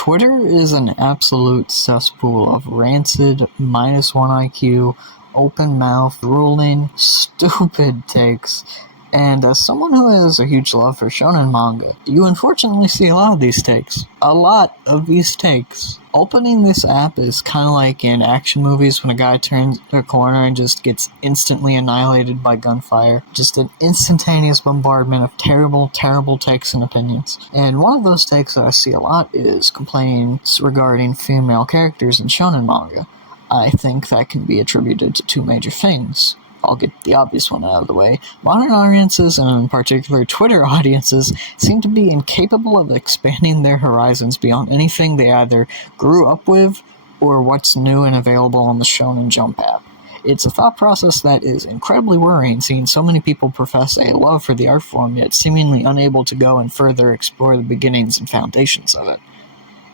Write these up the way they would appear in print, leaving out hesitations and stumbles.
Twitter is an absolute cesspool of rancid, -1 IQ, open-mouth, drooling, stupid takes, and as someone who has a huge love for shonen manga, you unfortunately see a lot of these takes. A lot of these takes. Opening this app is kind of like in action movies when a guy turns a corner and just gets instantly annihilated by gunfire. Just an instantaneous bombardment of terrible, terrible takes and opinions. And one of those takes that I see a lot is complaints regarding female characters in shonen manga. I think that can be attributed to two major things. I'll get the obvious one out of the way. Modern audiences, and in particular Twitter audiences, seem to be incapable of expanding their horizons beyond anything they either grew up with or what's new and available on the Shonen Jump app. It's a thought process that is incredibly worrying, seeing so many people profess a love for the art form, yet seemingly unable to go and further explore the beginnings and foundations of it.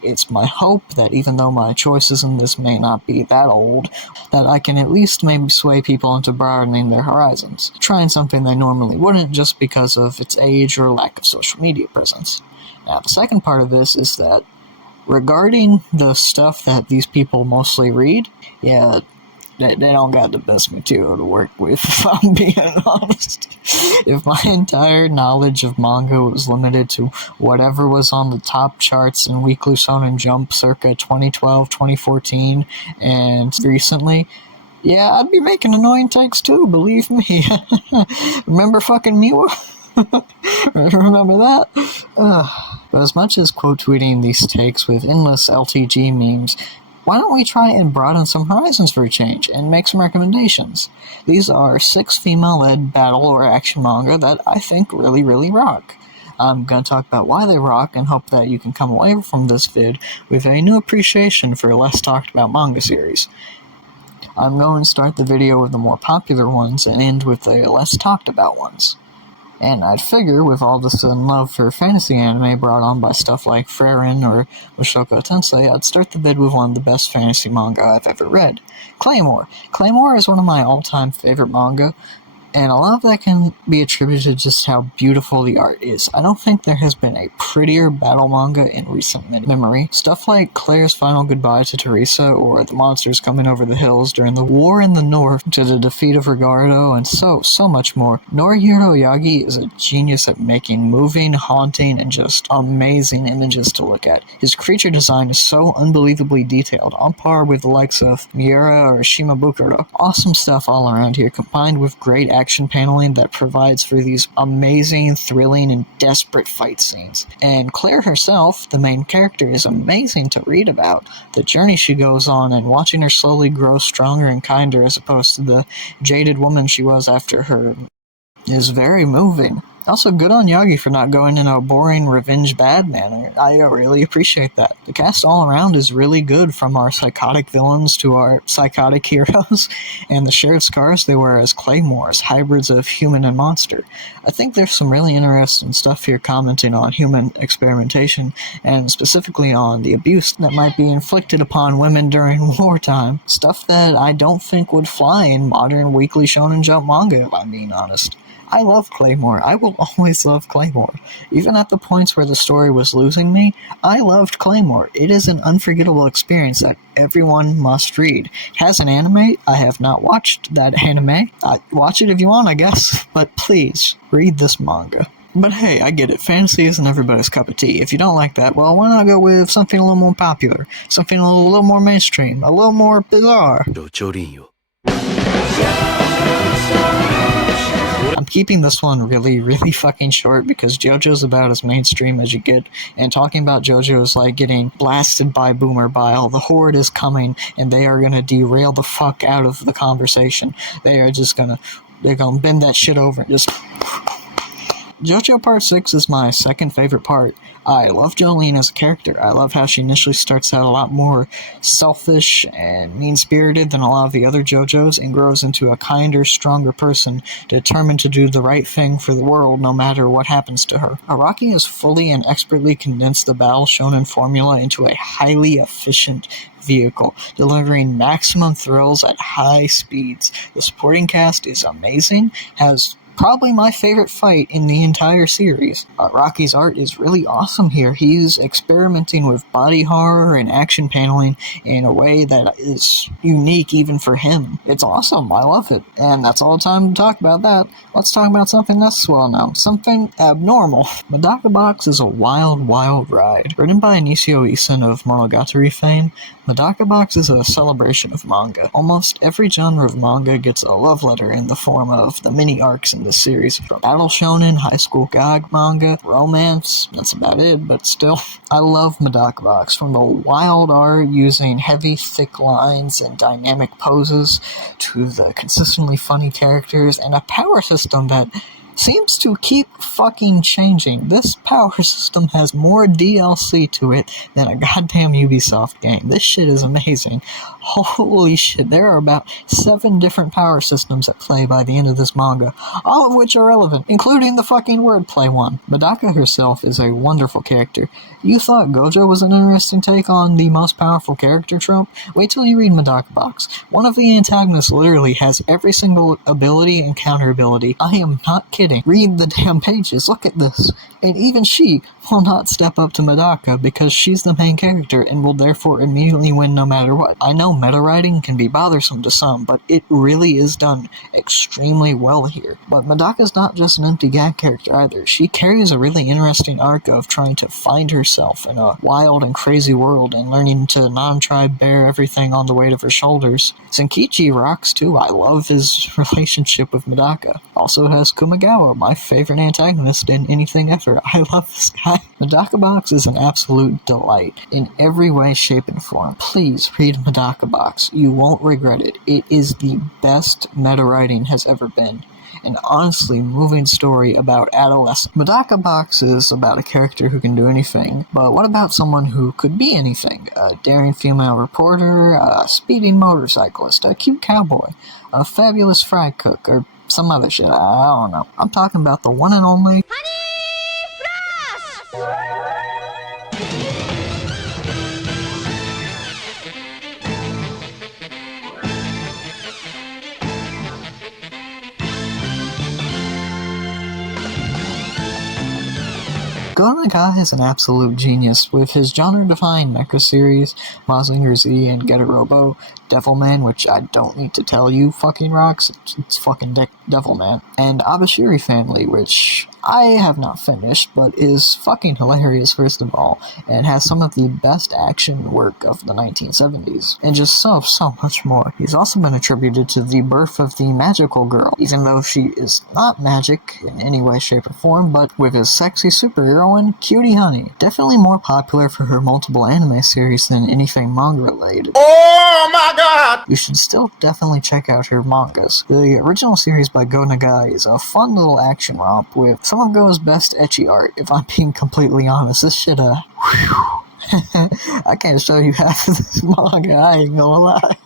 It's my hope that even though my choices in this may not be that old, that I can at least maybe sway people into broadening their horizons, trying something they normally wouldn't just because of its age or lack of social media presence. Now, the second part of this is that regarding the stuff that these people mostly read, yeah, they don't got the best material to work with, if I'm being honest. If my entire knowledge of manga was limited to whatever was on the top charts in Weekly Shonen Jump circa 2012, 2014, and recently, yeah, I'd be making annoying takes too, believe me. Remember fucking Miwa? Remember that? But as much as quote tweeting these takes with endless LTG memes, why don't we try and broaden some horizons for a change and make some recommendations? These are 6 female-led battle or action manga that I think really, really rock. I'm going to talk about why they rock and hope that you can come away from this vid with a new appreciation for less talked about manga series. I'm going to start the video with the more popular ones and end with the less talked about ones. And I'd figure, with all this love for fantasy anime brought on by stuff like Frieren or Mushoku Tensei, I'd start the vid with one of the best fantasy manga I've ever read, Claymore. Claymore is one of my all-time favorite manga, and a lot of that can be attributed to just how beautiful the art is. I don't think there has been a prettier battle manga in recent memory. Stuff like Claire's final goodbye to Teresa, or the monsters coming over the hills during the war in the north to the defeat of Rigardo, and so much more. Norihiro Yagi is a genius at making moving, haunting, and just amazing images to look at. His creature design is so unbelievably detailed, on par with the likes of Miura or Shimabukuro. Awesome stuff all around here, combined with great action paneling that provides for these amazing, thrilling, and desperate fight scenes. And Claire herself, the main character, is amazing to read about. The journey she goes on and watching her slowly grow stronger and kinder as opposed to the jaded woman she was after her is very moving. Also, good on Yagi for not going in a boring revenge bad manner. I really appreciate that. The cast all around is really good, from our psychotic villains to our psychotic heroes, and the shared scars they wear as claymores, hybrids of human and monster. I think there's some really interesting stuff here commenting on human experimentation, and specifically on the abuse that might be inflicted upon women during wartime. Stuff that I don't think would fly in modern Weekly Shonen Jump manga, if I'm being honest. I love Claymore. I will always love Claymore. Even at the points where the story was losing me, I loved Claymore. It is an unforgettable experience that everyone must read. It has an anime. I have not watched that anime. Watch it if you want, I guess. But please, read this manga. But hey, I get it. Fantasy isn't everybody's cup of tea. If you don't like that, well, why not go with something a little more popular? Something a little more mainstream? A little more bizarre? I'm keeping this one really, really fucking short because JoJo's about as mainstream as you get, and talking about JoJo is like getting blasted by Boomer Bile. The Horde is coming, and they are gonna derail the fuck out of the conversation. They're gonna bend that shit over and just... JoJo Part 6 is my second favorite part. I love Jolene as a character. I love how she initially starts out a lot more selfish and mean-spirited than a lot of the other JoJos, and grows into a kinder, stronger person, determined to do the right thing for the world no matter what happens to her. Araki has fully and expertly condensed the battle shonen formula into a highly efficient vehicle, delivering maximum thrills at high speeds. The supporting cast is amazing, has probably my favorite fight in the entire series. Rocky's art is really awesome here. He's experimenting with body horror and action paneling in a way that is unique even for him. It's awesome. I love it. And that's all the time to talk about that. Let's talk about something less well known. Something abnormal. Medaka Box is a wild, wild ride. Written by Nisio Isin of Monogatari fame, Medaka Box is a celebration of manga. Almost every genre of manga gets a love letter in the form of the mini arcs in this series. From battle shonen, high school gag manga, romance, that's about it, but still. I love Medaka Box. From the wild art using heavy, thick lines and dynamic poses, to the consistently funny characters, and a power system that seems to keep fucking changing. This power system has more DLC to it than a goddamn Ubisoft game. This shit is amazing. Holy shit, there are about 7 different power systems at play by the end of this manga, all of which are relevant, including the fucking wordplay one. Medaka herself is a wonderful character. You thought Gojo was an interesting take on the most powerful character trope? Wait till you read Medaka Box. One of the antagonists literally has every single ability and counter ability. I am not kidding. Read the damn pages. Look at this. And even she will not step up to Medaka because she's the main character and will therefore immediately win no matter what. I know meta writing can be bothersome to some, but it really is done extremely well here. But Medaka's not just an empty gag character either. She carries a really interesting arc of trying to find herself in a wild and crazy world and learning to non-tribe bear everything on the weight of her shoulders. Senkichi rocks too. I love his relationship with Medaka. Also has Kumagawa, my favorite antagonist in anything ever. I love this guy. Medaka Box is an absolute delight in every way, shape, and form. Please read Medaka Box. You won't regret it. It is the best meta writing has ever been. An honestly moving story about adolescence. Medaka Box is about a character who can do anything, but what about someone who could be anything? A daring female reporter, a speeding motorcyclist, a cute cowboy, a fabulous fry cook, or some other shit. I don't know. I'm talking about the one and only Gonagai is an absolute genius, with his genre-defying mecha series, Mazinger Z and Get a Robo, Devilman, which I don't need to tell you fucking rocks, it's fucking Devilman, and Abashiri Family, which I have not finished, but is fucking hilarious first of all, and has some of the best action work of the 1970s, and just so much more. He's also been attributed to the birth of the magical girl, even though she is not magic in any way, shape, or form, but with his sexy superheroine, Cutie Honey. Definitely more popular for her multiple anime series than anything manga related. Oh my god! You should still definitely check out her mangas. The original series by Go Nagai is a fun little action romp with some of Go's best ecchi art, if I'm being completely honest. This shit, I can't show you half of this manga, I ain't gonna lie.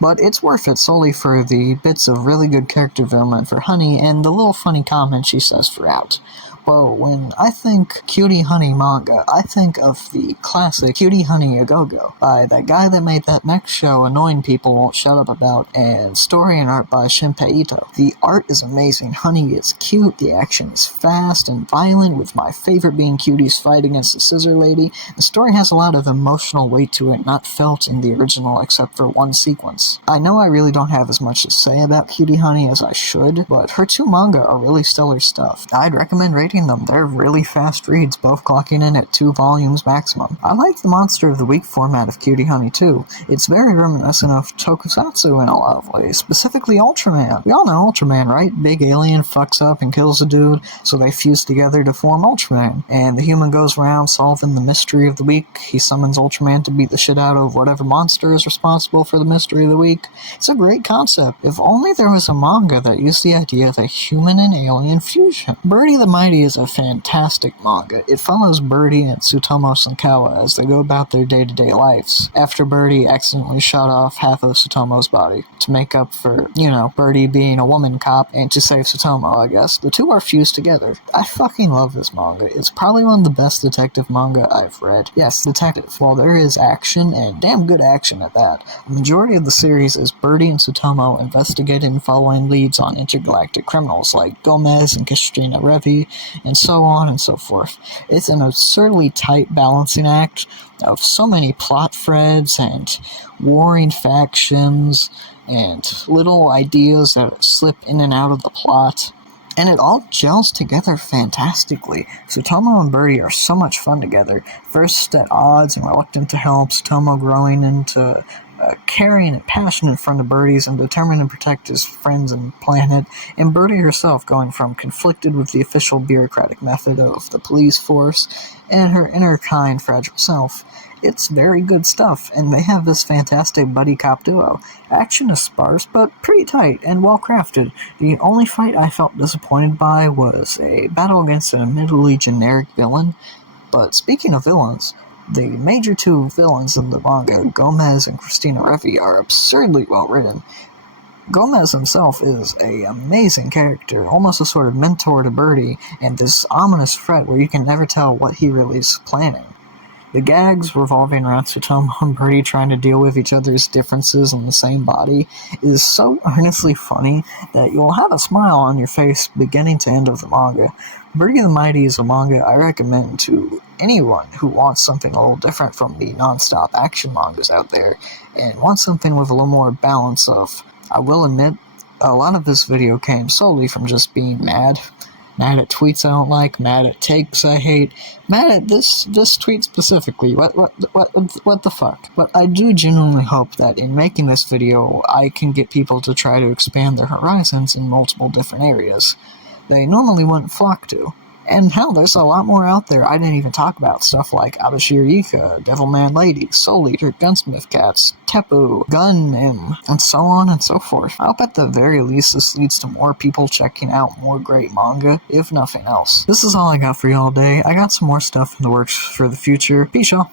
But it's worth it solely for the bits of really good character development for Honey and the little funny comments she says throughout. Well, when I think Cutie Honey manga, I think of the classic Cutie Honey A Go-Go by that guy that made that next show Annoying People Won't Shut Up About, and story and art by Shinpei Ito. The art is amazing, Honey is cute, the action is fast and violent, with my favorite being Cutie's fight against the Scissor Lady. The story has a lot of emotional weight to it, not felt in the original except for one sequence. I know I really don't have as much to say about Cutie Honey as I should, but her 2 manga are really stellar stuff. I'd recommend reading them. They're really fast reads, both clocking in at 2 volumes maximum. I like the Monster of the Week format of Cutie Honey too. It's very reminiscent of Tokusatsu in a lot of ways, specifically Ultraman. We all know Ultraman, right? Big alien fucks up and kills a dude, so they fuse together to form Ultraman. And the human goes around solving the mystery of the week. He summons Ultraman to beat the shit out of whatever monster is responsible for the mystery of the week. It's a great concept. If only there was a manga that used the idea of a human and alien fusion. Birdie the Mighty is a fantastic manga. It follows Birdie and Tsutomu Sankawa as they go about their day-to-day lives, after Birdie accidentally shot off half of Tsutomu's body, to make up for, Birdie being a woman cop, and to save Tsutomu, I guess. The two are fused together. I fucking love this manga. It's probably one of the best detective manga I've read. Yes, detective. While there is action, and damn good action at that, the majority of the series is Birdie and Tsutomu investigating and following leads on intergalactic criminals like Gomez and Christina Revy, and so on and so forth. It's an absurdly tight balancing act of so many plot threads and warring factions and little ideas that slip in and out of the plot. And it all gels together fantastically. Tsutomu and Birdie are so much fun together. First at odds and reluctant to help, Tsutomu growing into caring and passionate friend of Birdie's and determined to protect his friends and planet, and Birdie herself going from conflicted with the official bureaucratic method of the police force and her inner kind fragile self. It's very good stuff, and they have this fantastic buddy cop duo. Action is sparse, but pretty tight and well crafted. The only fight I felt disappointed by was a battle against an admittedly generic villain. But speaking of villains, the major two villains in the manga, Gomez and Christina Revy, are absurdly well written. Gomez himself is an amazing character, almost a sort of mentor to Birdie, and this ominous threat where you can never tell what he really is planning. The gags revolving around Tsutomu and Birdie trying to deal with each other's differences in the same body is so earnestly funny that you'll have a smile on your face beginning to end of the manga. Birdie the Mighty is a manga I recommend to anyone who wants something a little different from the non-stop action mangas out there, and wants something with a little more balance of, I will admit, a lot of this video came solely from just being mad. Mad at tweets I don't like, mad at takes I hate, mad at this tweet specifically. What the fuck? But I do genuinely hope that in making this video, I can get people to try to expand their horizons in multiple different areas they normally wouldn't flock to. And hell, there's a lot more out there I didn't even talk about. Stuff like Abashir Ika, Devilman Lady, Soul Eater, Gunsmith Cats, Teppu, Gun M, and so on and so forth. I hope at the very least this leads to more people checking out more great manga, if nothing else. This is all I got for y'all today. I got some more stuff in the works for the future. Peace, y'all.